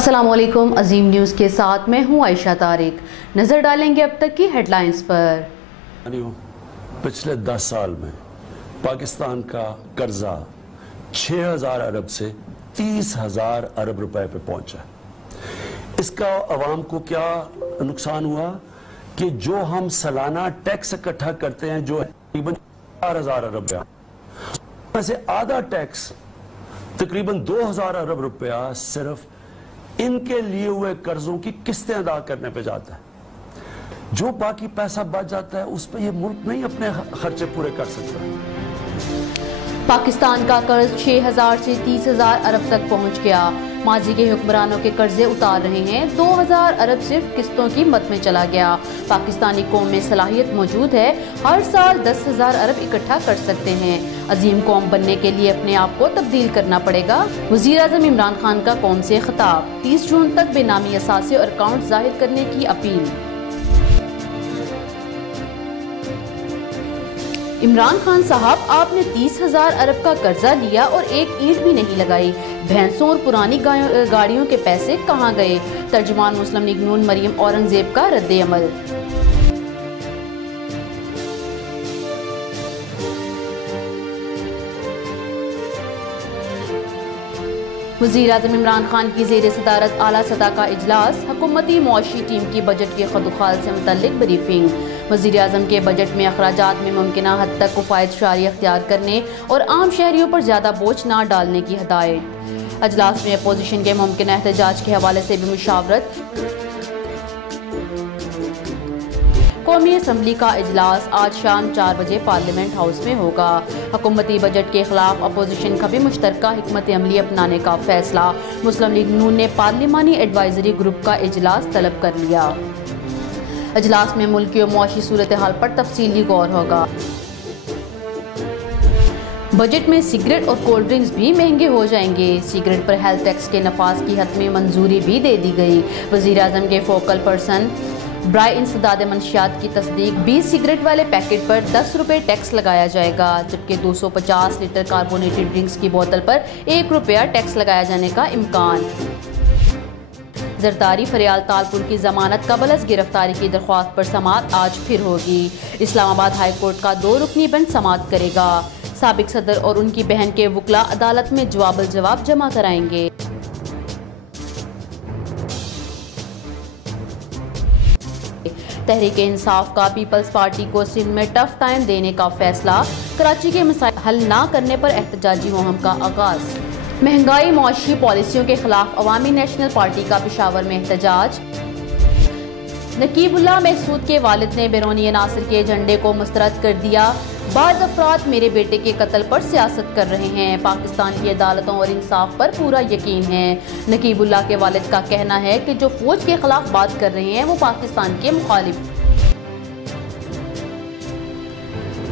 अस्सलामुअलैकुम। अजीम न्यूज़ के साथ मैं हूं आयशा तारिक। नज़र डालेंगे अब तक की हेडलाइंस पर। पिछले 10 साल में पाकिस्तान का कर्जा 6,000 अरब से 30,000 अरब रुपए पे पहुंचा। इसका अवाम को क्या नुकसान हुआ कि जो हम सालाना टैक्स इकट्ठा करते हैं जो तकरीबन 4,000 अरब रुपया, वैसे आधा टैक्स तकरीबन 2,000 अरब रुपया सिर्फ इनके लिए हुए कर्जों की किस्तें अदा करने पे जाता है। जो बाकी पैसा बच जाता है उस पर यह मुल्क नहीं अपने खर्चे पूरे कर सकता। पाकिस्तान का कर्ज 6,000 से 30,000 अरब तक पहुंच गया। माजी के हुक्मरानों के कर्जे उतार रहे हैं। 2,000 अरब सिर्फ किस्तों की मद में चला गया। पाकिस्तानी कौम में सलाहियत मौजूद है, हर साल 10,000 अरब इकट्ठा कर सकते हैं। अजीम कौम बनने के लिए अपने आप को तब्दील करना पड़ेगा। वज़ीर आज़म इमरान खान का कौम से खिताब। 30 जून तक बेनामी असासे और अकाउंट जाहिर करने की अपील। इमरान खान साहब, आपने 30,000 अरब का कर्जा लिया और एक ईंट भी नहीं लगाई। भैंसों और पुरानी गाड़ियों के पैसे कहाँ गए? तर्जुमान मुस्लिम लीग नून मरियम औरंगजेब का रद्द अमल। वज़ीर आज़म इमरान खान की ज़ेर सदारत आला सतह का इजलास। हुकूमती मुआशी टीम की बजट के खदुखाल से मुतल्लिक ब्रीफिंग। वज़ीर आज़म के बजट में अखराजात में मुमकिना हद तक किफ़ायत शारी अख्तियार करने और आम शहरियों पर ज़्यादा बोझ न डालने की हिदायत। अजलास में अपोजिशन के मुमकिना एहतजाज के हवाले से भी मुशावरत। कौमी असम्बली का इजलास आज शाम 4 बजे पार्लियामेंट हाउस में होगा। हुकूमती बजट के खिलाफ अपोजिशन का भी मुश्तरका हिकमत अमली अपनाने का फैसला। मुस्लिम लीग नून ने पार्लिमानी एडवाइजरी ग्रुप का इजलास तलब कर लिया। अजलास में मुल्की और मुआशी सूरत हाल पर तफसीली गौर होगा। बजट में सिगरेट और कोल्ड ड्रिंक्स भी महंगे हो जाएंगे। सिगरेट पर हेल्थ टैक्स के नफाज की हतमी मंजूरी भी दे दी गई। वज़ीर आज़म के फोकल पर्सन ब्राय इंसदाद मंशियात की तस्दीक। 20 सिगरेट वाले पैकेट पर 10 रुपये टैक्स लगाया जाएगा, जबकि 250 लीटर कार्बोनेटेड ड्रिंक्स की बोतल पर 1 रुपया टैक्स लगाया जाने का इम्कान। जरदारी फरियाल तालपुर की जमानत कबल अज़ गिरफ्तारी की दरख्वास्त पर समाअत आज फिर होगी। इस्लामाबाद हाई कोर्ट का 2 रुकनी बेंच समाअत करेगा। साबिक सदर और उनकी बहन के वकला अदालत में जवाब जमा कराएंगे। तहरीक इंसाफ का पीपल्स पार्टी को सिंध में टफ टाइम देने का फैसला। कराची के मसाइल हल न करने पर एहतजाजी मुहिम का आगाज। महंगाई मुआशी पॉलिसियों के खिलाफ अवामी नेशनल पार्टी का पेशावर में एहतजाज। नकीबुल्लाह महसूद के वालिद ने बैरूनी अनासर के झंडे को मुस्तरद कर दिया। बाद अफराद मेरे बेटे के कत्ल पर सियासत कर रहे हैं। पाकिस्तान की अदालतों और इंसाफ पर पूरा यकीन है। नकीबुल्लाह के वालिद का कहना है कि जो फौज के खिलाफ बात कर रहे हैं वो पाकिस्तान के मुखालिफ।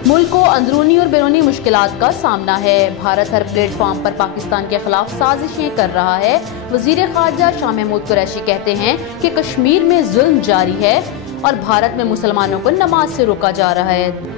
मुल्क को अंदरूनी और बैरूनी मुश्किलात का सामना है। भारत हर प्लेटफॉर्म पर पाकिस्तान के खिलाफ साजिशें कर रहा है। वजीर खारजा शाह महमूद कुरैशी कहते हैं कि कश्मीर में जुल्म जारी है और भारत में मुसलमानों को नमाज से रोका जा रहा है।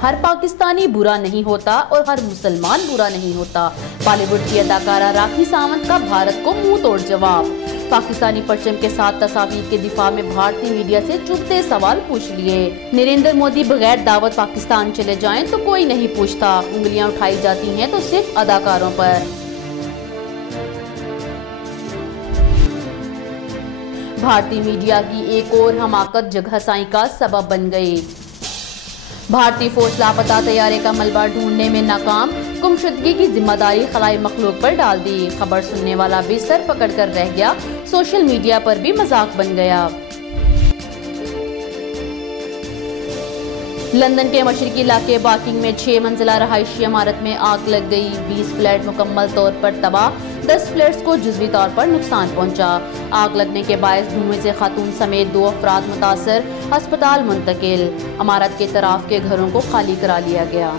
हर पाकिस्तानी बुरा नहीं होता और हर मुसलमान बुरा नहीं होता। बॉलीवुड की अदाकारा राखी सावंत का भारत को मुंह तोड़ जवाब। पाकिस्तानी परचम के साथ तस्वीर के दिफा में भारतीय मीडिया से चुभते सवाल पूछ लिए। नरेंद्र मोदी बगैर दावत पाकिस्तान चले जाएं तो कोई नहीं पूछता। उंगलियां उठाई जाती हैं तो सिर्फ अदाकारों पर। भारतीय मीडिया की एक और हमाकत जगहसाई का सबब बन गई। भारतीय फौज लापता तैयारे का मलबा ढूंढने में नाकाम। गुमशुदगी की जिम्मेदारी खलाई मखलूक पर डाल दी। खबर सुनने वाला भी सर पकड़ कर रह गया। सोशल मीडिया पर भी मजाक बन गया। लंदन के मशरकी इलाके बाकिंग में 6 मंजिला रहायशी इमारत में आग लग गई। 20 फ्लैट मुकम्मल तौर पर तबाह। 10 फ्लैट्स को जुज़वी तौर पर नुकसान पहुंचा। आग लगने के बायस धुएं से खातून समेत 2 अफराद मुतासर, अस्पताल मुंतकिल। इमारत के तराफ के घरों को खाली करा लिया गया।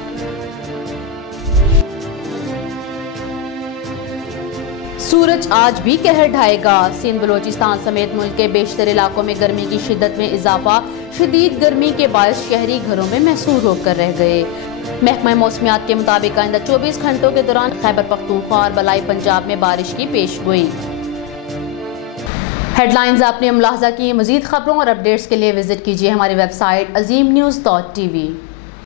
सूरज आज भी कहर ढाएगा। सिंध बलोचिस्तान समेत मुल्क के बेशतर इलाकों में गर्मी की शिद्दत में इजाफा। शदीद गर्मी के बायस शहरी घरों में महसूर होकर रह गए। महकमा मौसमियात के मुताबिक आइंदा 24 घंटों के दौरान खैबर पख्तूनख्वा और बलाई पंजाब में बारिश की पेशगोई। हेडलाइंस आपने मुलाहजा की। मज़ीद खबरों और अपडेट्स के लिए विजिट कीजिए हमारी वेबसाइट azeemnews.tv।